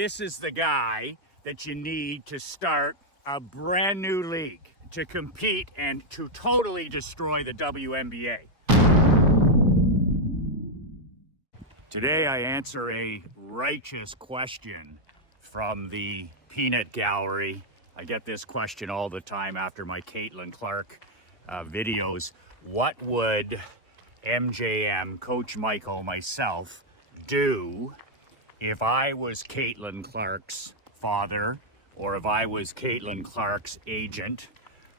this is the guy that you need to start a brand new league to compete and to totally destroy the WNBA. Today I answer a righteous question from the peanut gallery. I get this question all the time after my Caitlin Clark videos. What would MJM, Coach Michael, myself do if I was Caitlin Clark's father or if I was Caitlin Clark's agent?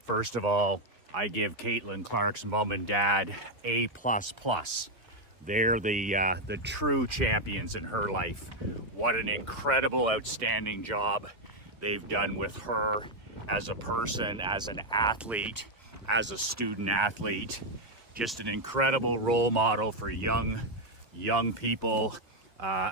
First of all, I give Caitlin Clark's mom and dad A++. They're the true champions in her life. What an incredible, outstanding job they've done with her as a person, as an athlete, as a student athlete. Just an incredible role model for young people,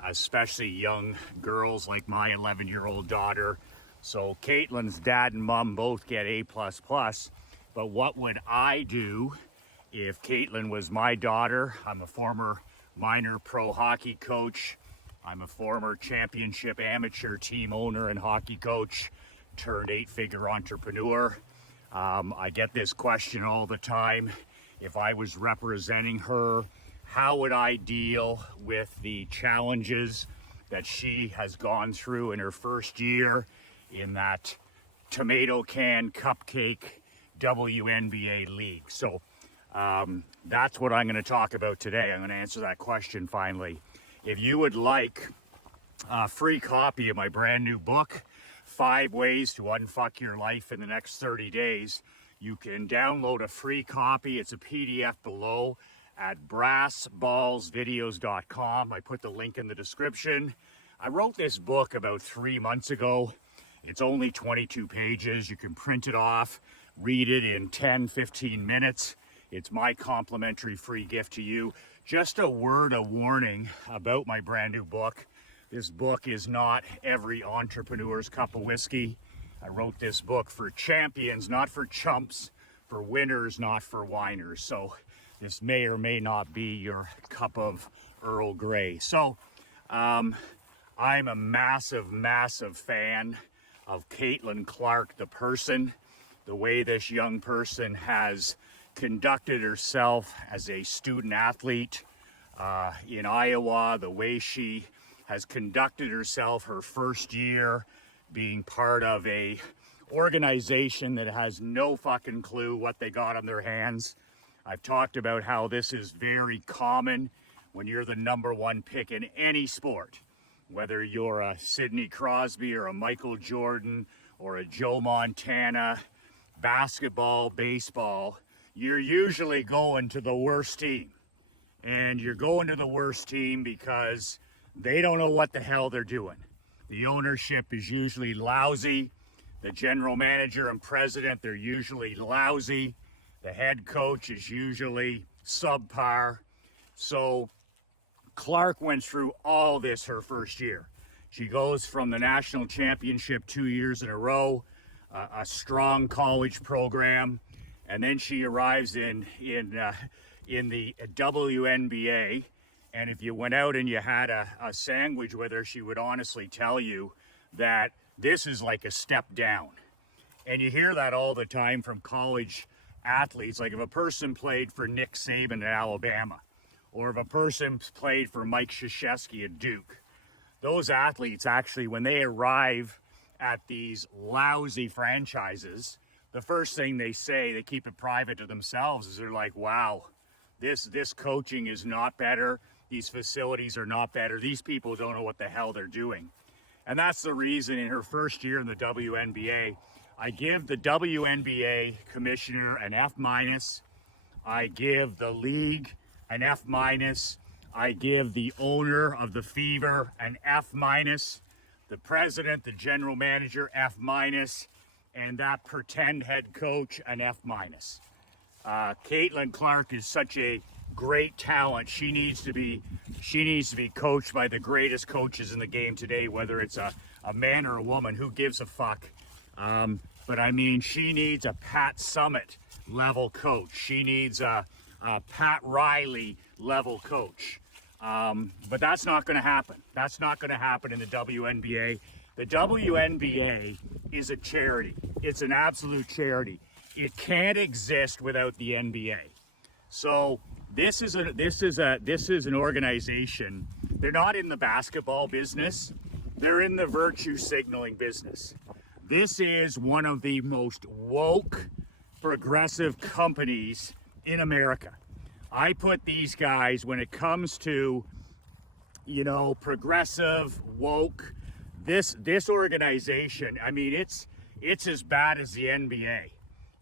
especially young girls like my 11-year-old daughter. So Caitlin's dad and mom both get A++, but what would I do if Caitlin was my daughter? I'm a former minor pro hockey coach. I'm a former championship amateur team owner and hockey coach, turned 8-figure entrepreneur. I get this question all the time. If I was representing her, how would I deal with the challenges that she has gone through in her first year in that tomato can cupcake WNBA league? So that's what I'm going to talk about today. I'm going to answer that question finally. If you would like a free copy of my brand new book, 5 Ways to Unfuck Your Life in the Next 30 Days, you can download a free copy. It's a PDF below at brassballsvideos.com. I put the link in the description. I wrote this book about 3 months ago. It's only 22 pages. You can print it off, read it in 10-15 minutes. It's my complimentary free gift to you. Just a word of warning about my brand new book. This book is not every entrepreneur's cup of whiskey. I wrote this book for champions, not for chumps, for winners, not for whiners. So this may or may not be your cup of Earl Grey. So I'm a massive, massive fan of Caitlin Clark, the person, the way this young person has conducted herself as a student athlete in Iowa, the way she has conducted herself her first year being part of a organization that has no fucking clue what they got on their hands. I've talked about how this is very common when you're the #1 pick in any sport, whether you're a Sidney Crosby or a Michael Jordan or a Joe Montana, basketball, baseball, you're usually going to the worst team. And you're going to the worst team because they don't know what the hell they're doing. The ownership is usually lousy. The general manager and president, they're usually lousy. The head coach is usually subpar. So Clark went through all this her first year. She goes from the national championship 2 years in a row, a strong college program, and then she arrives in the WNBA. And if you went out and you had a sandwich with her, she would honestly tell you that this is like a step down. And you hear that all the time from college athletes. Like if a person played for Nick Saban at Alabama, or if a person played for Mike Krzyzewski at Duke, those athletes actually, when they arrive at these lousy franchises, the first thing they say, they keep it private to themselves, is they're like, wow, this coaching is not better. These facilities are not better. These people don't know what the hell they're doing. And that's the reason in her first year in the WNBA, I give the WNBA commissioner an F-. I give the league an F-. I give the owner of the Fever an F-. The president, the general manager, F-. And that pretend head coach an F-. Caitlin Clark is such a great talent. She needs to be coached by the greatest coaches in the game today, whether it's a man or a woman. Who gives a fuck? But I mean, she needs a Pat Summitt level coach. She needs a Pat Riley level coach. But that's not going to happen. That's not going to happen in the WNBA. The WNBA is a charity. It's an absolute charity. It can't exist without the NBA. So this is an organization. They're not in the basketball business. They're in the virtue signaling business. This is one of the most woke, progressive companies in America. I put these guys, when it comes to, progressive, woke, this organization, I mean, it's as bad as the NBA.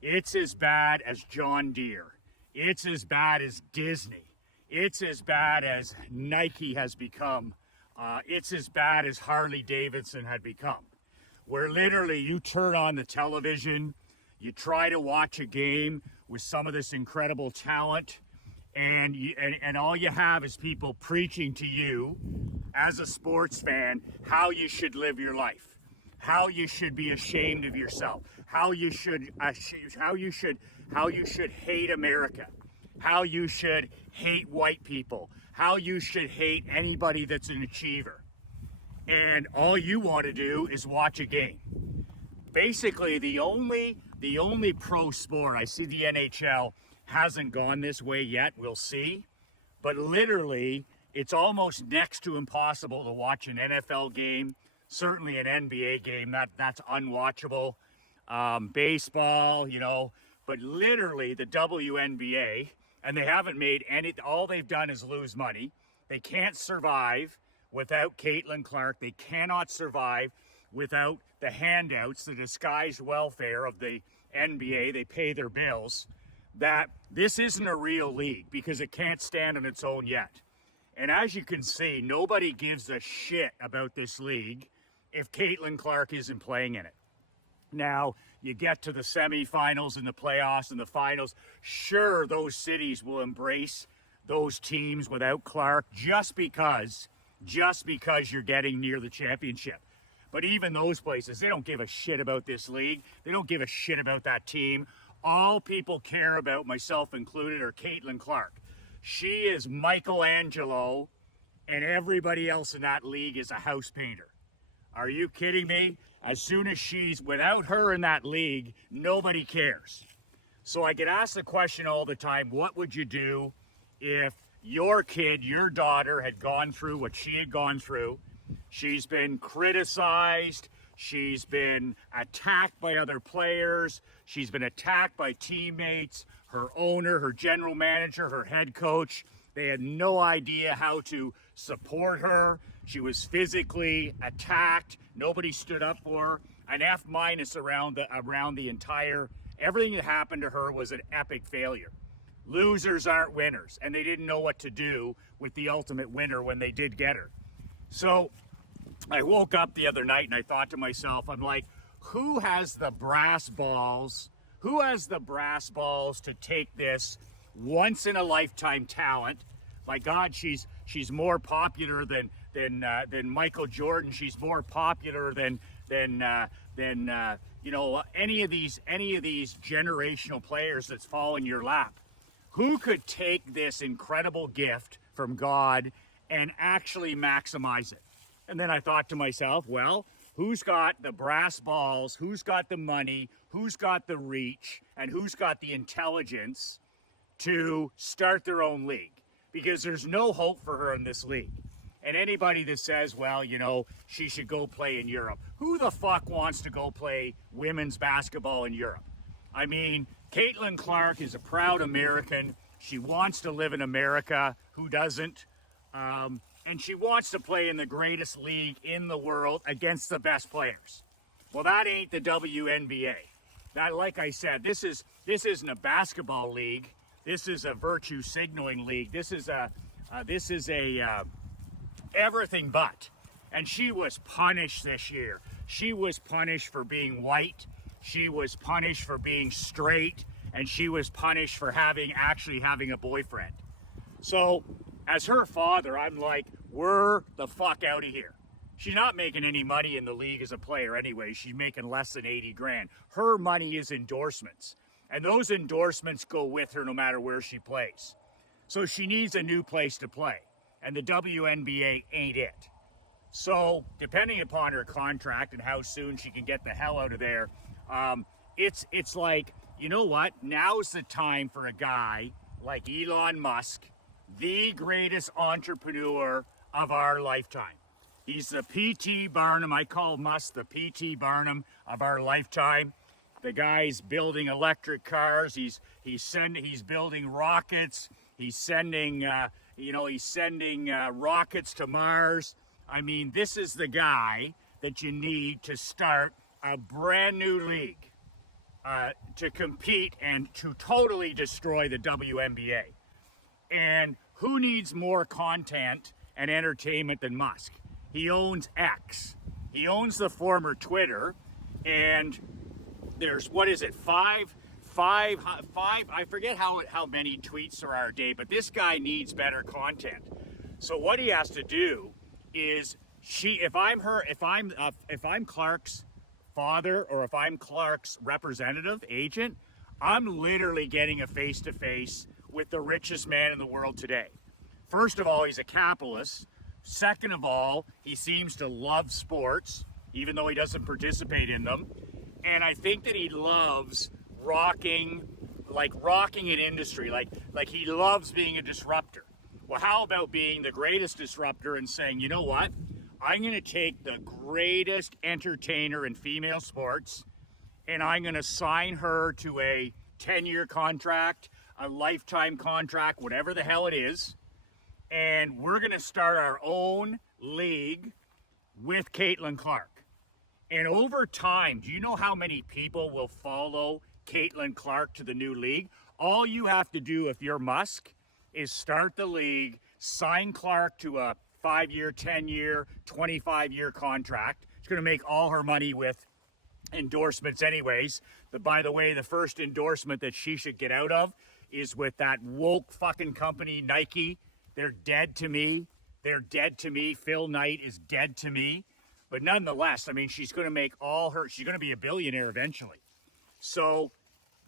It's as bad as John Deere. It's as bad as Disney. It's as bad as Nike has become. It's as bad as Harley Davidson had become. Where literally you turn on the television, you try to watch a game with some of this incredible talent, and all you have is people preaching to you as a sports fan how you should live your life, how you should be ashamed of yourself, how you should hate America, how you should hate white people, how you should hate anybody that's an achiever. And all you want to do is watch a game. Basically, the only pro sport, I see the NHL hasn't gone this way yet, we'll see. But literally, it's almost next to impossible to watch an NFL game, certainly an NBA game, that's unwatchable. Baseball, but literally the WNBA, and they haven't made all they've done is lose money. They can't survive without Caitlin Clark. They cannot survive without the handouts, the disguised welfare of the NBA. They pay their bills. That this isn't a real league because it can't stand on its own yet. And as you can see, nobody gives a shit about this league if Caitlin Clark isn't playing in it. Now, you get to the semifinals and the playoffs and the finals. Sure, those cities will embrace those teams without Clark just because you're getting near the championship. But even those places, they don't give a shit about this league. They don't give a shit about that team. All people care about, myself included, are Caitlin Clark. She is Michelangelo, and everybody else in that league is a house painter. Are you kidding me? As soon as without her in that league, nobody cares. So I get asked the question all the time, what would you do if your kid, your daughter, had gone through what she had gone through? She's been criticized. She's been attacked by other players. She's been attacked by teammates, her owner, her general manager, her head coach. They had no idea how to support her. She was physically attacked. Nobody stood up for her. An F- around the entire, everything that happened to her was an epic failure. Losers aren't winners, and they didn't know what to do with the ultimate winner when they did get her. So I woke up the other night and I thought to myself, I'm like, who has the brass balls? Who has the brass balls to take this once in a lifetime talent? My God, she's more popular than Michael Jordan. She's more popular than any of these generational players that's fall in your lap. Who could take this incredible gift from God and actually maximize it? And then I thought to myself, well, who's got the brass balls, who's got the money, who's got the reach, and who's got the intelligence to start their own league? Because there's no hope for her in this league. And anybody that says, well, she should go play in Europe. Who the fuck wants to go play women's basketball in Europe? I mean, Caitlin Clark is a proud American. She wants to live in America. Who doesn't? And she wants to play in the greatest league in the world against the best players. Well, that ain't the WNBA. That, like I said, this isn't a basketball league. This is a virtue signaling league. This is a everything but. And she was punished this year. She was punished for being white. She was punished for being straight. And she was punished for actually having a boyfriend. So, as her father, I'm like, we're the fuck out of here. She's not making any money in the league as a player anyway. She's making less than 80 grand. Her money is endorsements. And those endorsements go with her no matter where she plays. So she needs a new place to play. and the WNBA ain't it. So, depending upon her contract and how soon she can get the hell out of there, it's like, you know what? Now's the time for a guy like Elon Musk, the greatest entrepreneur of our lifetime. He's the P.T. Barnum. I call Musk the P.T. Barnum of our lifetime. The guy's building electric cars. He's building rockets. He's sending rockets to Mars. I mean, this is the guy that you need to start a brand new league to compete and to totally destroy the WNBA. And who needs more content and entertainment than Musk? He owns X. He owns the former Twitter, and there's, what is it, five, I forget how many tweets there are a day, but this guy needs better content. So what he has to do is, if I'm Clark's father, or if I'm Clark's representative agent, I'm literally getting a face-to-face with the richest man in the world today. First of all, he's a capitalist. Second of all, he seems to love sports, even though he doesn't participate in them. And I think that he loves rocking an industry, like he loves being a disruptor. Well, how about being the greatest disruptor and saying, you know what? I'm going to take the greatest entertainer in female sports, and I'm going to sign her to a 10-year contract, a lifetime contract, whatever the hell it is. And we're going to start our own league with Caitlin Clark. And over time, do you know how many people will follow Caitlin Clark to the new league? All you have to do if you're Musk is start the league, sign Clark to a 5-year, 10-year, 25-year contract. She's going to make all her money with endorsements anyways. But by the way, the first endorsement that she should get out of is with that woke fucking company, Nike. They're dead to me. They're dead to me. Phil Knight is dead to me. But nonetheless, I mean, she's going to make she's going to be a billionaire eventually. So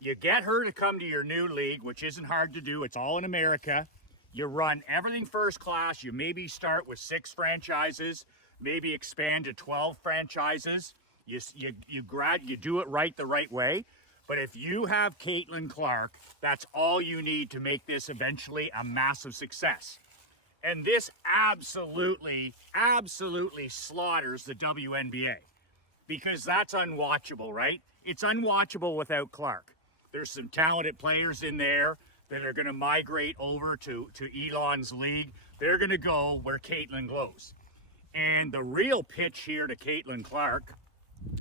you get her to come to your new league, which isn't hard to do. It's all in America. You run everything first class. You maybe start with 6 franchises, maybe expand to 12 franchises. You do it right the right way. But if you have Caitlin Clark, that's all you need to make this eventually a massive success. And this absolutely slaughters the WNBA, because that's unwatchable, right? It's unwatchable without Clark. There's some talented players in there that are going to migrate over to Elon's league. They're going to go where Caitlin goes. And the real pitch here to Caitlin Clark,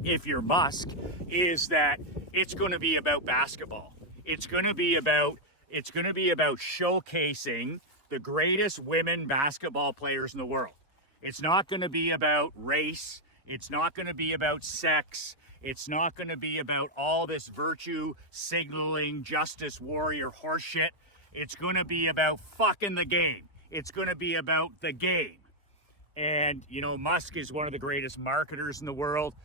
if you're Musk, is that it's going to be about basketball. It's going to be about showcasing the greatest women basketball players in the world. It's not going to be about race. It's not going to be about sex. It's not going to be about all this virtue signaling, justice warrior horseshit. It's going to be about fucking the game. It's going to be about the game. And, you know, Musk is one of the greatest marketers in the world.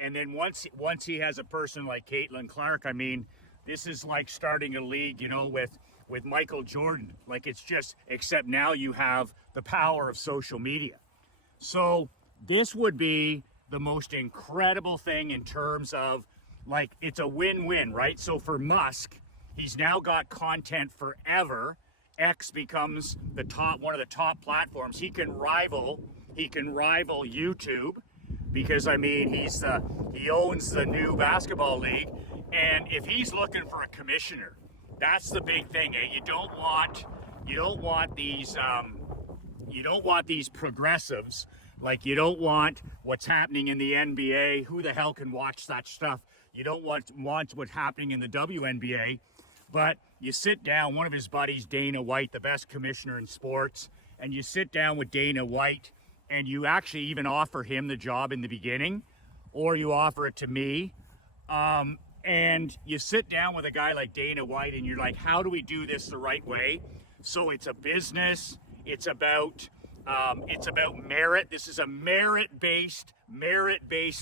And then once he has a person like Caitlin Clark, I mean, this is like starting a league, you know, with Michael Jordan. Like, it's just, except now you have the power of social media. So this would be the most incredible thing in terms of, like, it's a win-win, right? So for Musk, he's now got content forever. X becomes one of the top platforms. He can rival YouTube, because I mean he owns the new basketball league. And if he's looking for a commissioner, that's the big thing. You don't want these progressives. Like, you don't want what's happening in the NBA. Who the hell can watch that stuff? You don't want what's happening in the WNBA. But you sit down, one of his buddies, Dana White, the best commissioner in sports, and you sit down with Dana White, and you actually even offer him the job in the beginning, or you offer it to me. And you sit down with a guy like Dana White, and you're like, how do we do this the right way? So it's a business. It's about merit. This is a merit-based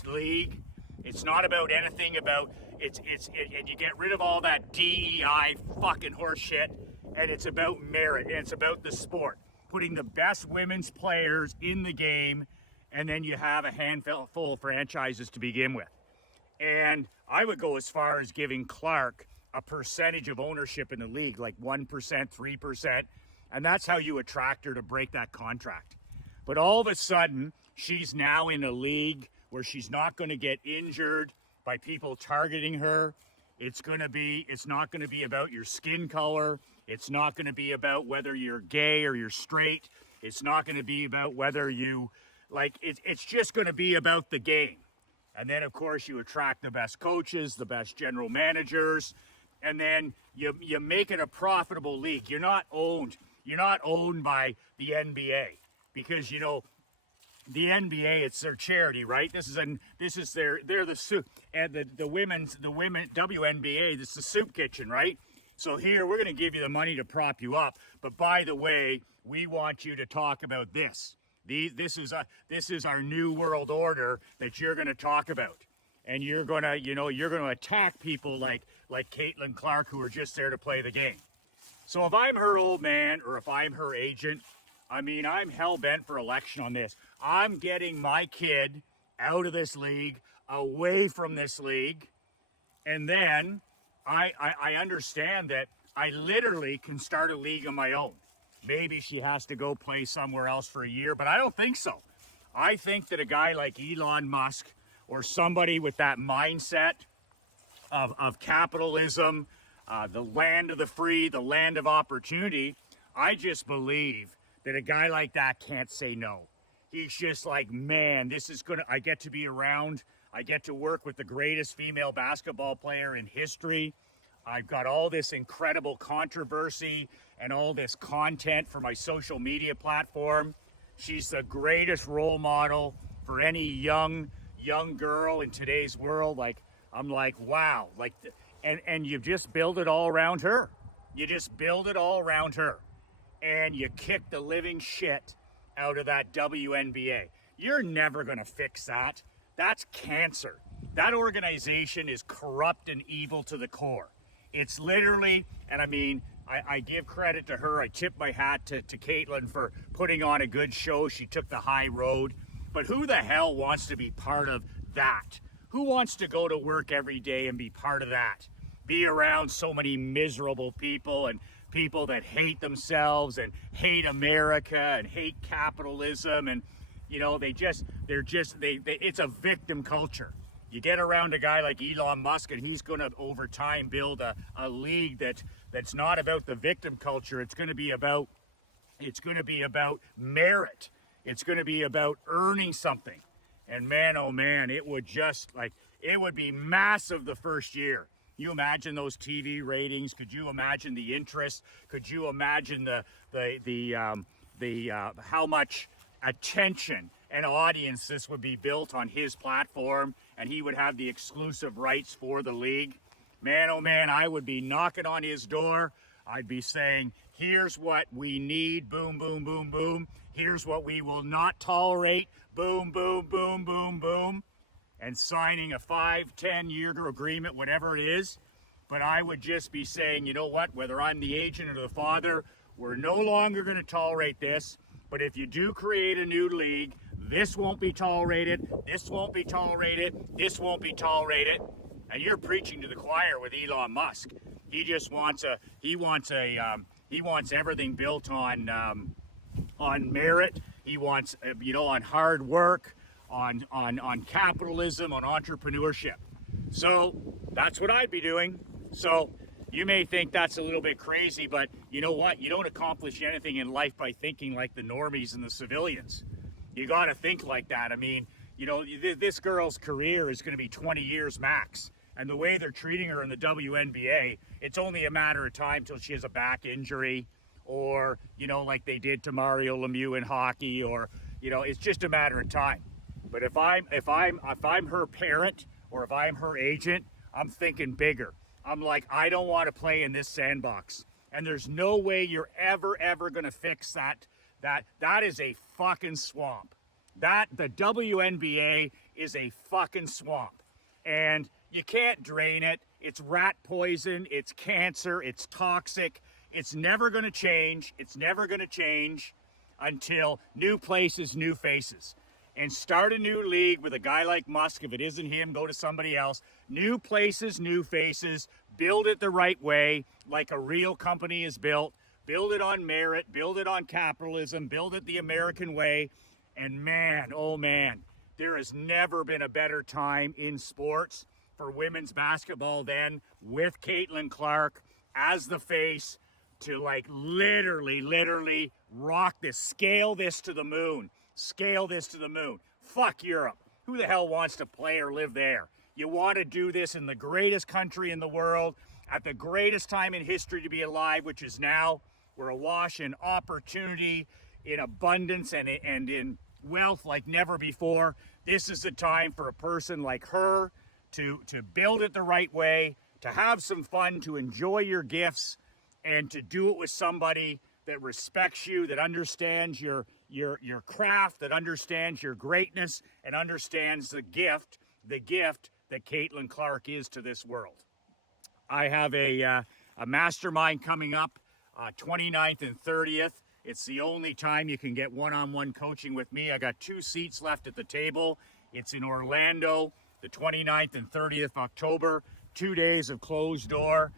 league. It's not about anything about and you get rid of all that DEI fucking horse shit, and it's about merit, and it's about the sport. putting the best women's players in the game, and then you have a handful of franchises to begin with. And I would go as far as giving Clark a percentage of ownership in the league, like 1%, 3%, and that's how you attract her to break that contract. But all of a sudden, she's now in a league where she's not going to get injured by people targeting her. It's not going to be about your skin color. It's not going to be about whether you're gay or you're straight. It's not going to be about whether you, it's just going to be about the game. And then, of course, you attract the best coaches, the best general managers, and then you make it a profitable league. You're not owned by the NBA because, you know, the NBA, it's their charity, right? They're the soup, and the women WNBA, this is the soup kitchen, right? So here we're going to give you the money to prop you up, but by the way, we want you to talk about this. This is our new world order that you're going to talk about, and you're going to attack people like Caitlin Clark, who are just there to play the game. So if I'm her old man or if I'm her agent, I mean, I'm hell-bent for election on this. I'm getting my kid out of this league, away from this league, and then I understand that I literally can start a league of my own. Maybe she has to go play somewhere else for a year, but I don't think so. I think that a guy like Elon Musk or somebody with that mindset of capitalism, the land of the free, the land of opportunity, I just believe that a guy like that can't say no. He's just like, man, I get to be around. I get to work with the greatest female basketball player in history. I've got all this incredible controversy and all this content for my social media platform. She's the greatest role model for any young girl in today's world. Like, I'm like, wow. Like, and you just build it all around her. You just build it all around her. And you kick the living shit out of that WNBA. You're never going to fix that. That's cancer. That organization is corrupt and evil to the core. It's literally, and I mean, I give credit to her. I tip my hat to Caitlin for putting on a good show. She took the high road. But who the hell wants to be part of that? Who wants to go to work every day and be part of that? Be around so many miserable people and people that hate themselves and hate America and hate capitalism, and you know, it's a victim culture. You get around a guy like Elon Musk and he's going to over time build a league that's not about the victim culture. It's going to be about merit. It's going to be about earning something. And man, oh man, it would be massive the first year. You imagine those TV ratings? Could you imagine the interest? Could you imagine how much attention and audience this would be built on his platform, and he would have the exclusive rights for the league? Man, oh man, I would be knocking on his door. I'd be saying, here's what we need, boom, boom, boom, boom. Here's what we will not tolerate, boom, boom, boom, boom, boom. And signing a 5-10 year agreement, whatever it is. But I would just be saying, you know what, whether I'm the agent or the father, we're no longer going to tolerate this. But if you do create a new league, this won't be tolerated, this won't be tolerated, this won't be tolerated. And you're preaching to the choir with Elon Musk. He just wants everything built on merit. He wants, on hard work. On capitalism, on entrepreneurship. So that's what I'd be doing. So you may think that's a little bit crazy, but you know what? You don't accomplish anything in life by thinking like the normies and the civilians. You got to think like that. I mean, this girl's career is going to be 20 years max. And the way they're treating her in the WNBA, it's only a matter of time till she has a back injury, or, like they did to Mario Lemieux in hockey, or, it's just a matter of time. But if I'm her parent or if I'm her agent, I'm thinking bigger. I'm like, I don't want to play in this sandbox. And there's no way you're ever going to fix that. That is a fucking swamp. The WNBA is a fucking swamp. And you can't drain it. It's rat poison. It's cancer. It's toxic. It's never going to change. It's never going to change. until new places, new faces. And start a new league with a guy like Musk. If it isn't him, go to somebody else. New places, new faces. Build it the right way, like a real company is built. Build it on merit, build it on capitalism, build it the American way. And man, oh man, there has never been a better time in sports for women's basketball than with Caitlin Clark as the face to like literally rock this, scale this to the moon. Scale this to the moon. Fuck Europe. Who the hell wants to play or live there? You want to do this in the greatest country in the world, at the greatest time in history to be alive, which is now. We're awash in opportunity, in abundance, and in wealth like never before. This is the time for a person like her to build it the right way, to have some fun, to enjoy your gifts, and to do it with somebody that respects you, that understands your craft, that understands your greatness, and understands the gift that Caitlin Clark is to this world. I have a mastermind coming up 29th and 30th. It's the only time you can get one-on-one coaching with me. I got 2 seats left at the table. It's in Orlando, the 29th and 30th of October, 2 days of closed door.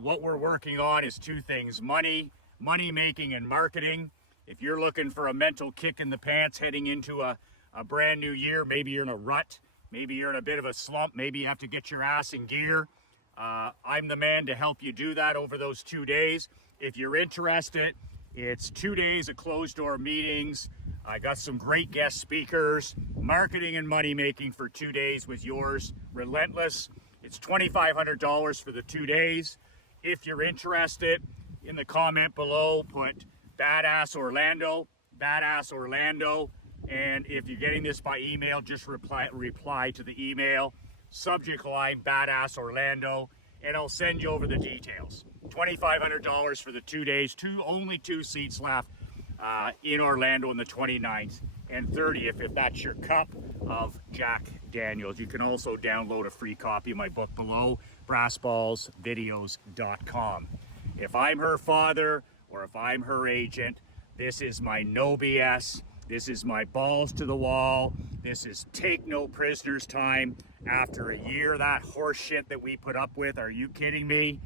What we're working on is 2 things: money making, and marketing. If you're looking for a mental kick in the pants heading into a brand new year, maybe you're in a rut, maybe you're in a bit of a slump, maybe you have to get your ass in gear, I'm the man to help you do that over those 2 days. If you're interested, it's 2 days of closed door meetings. I got some great guest speakers, marketing and money making for 2 days with yours, Relentless. It's $2,500 for the 2 days. If you're interested, in the comment below, put Badass Orlando, and if you're getting this by email, just reply to the email, subject line Badass Orlando, and I'll send you over the details. $2,500 for the 2 days, only 2 seats left in Orlando on the 29th and 30th, if that's your cup of Jack Daniels. You can also download a free copy of my book below, brassballsvideos.com. If I'm her father or if I'm her agent, this is my no BS. This is my balls to the wall. This is take no prisoners time. After a year of that horse shit that we put up with, are you kidding me?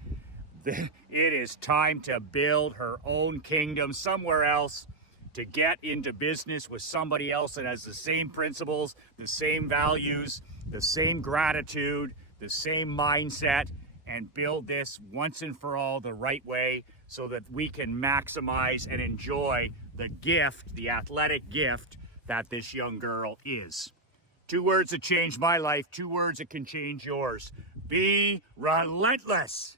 It is time to build her own kingdom somewhere else, to get into business with somebody else that has the same principles, the same values, the same gratitude, the same mindset, and build this once and for all the right way so that we can maximize and enjoy the gift, the athletic gift that this young girl is. 2 words that changed my life, 2 words that can change yours. Be relentless.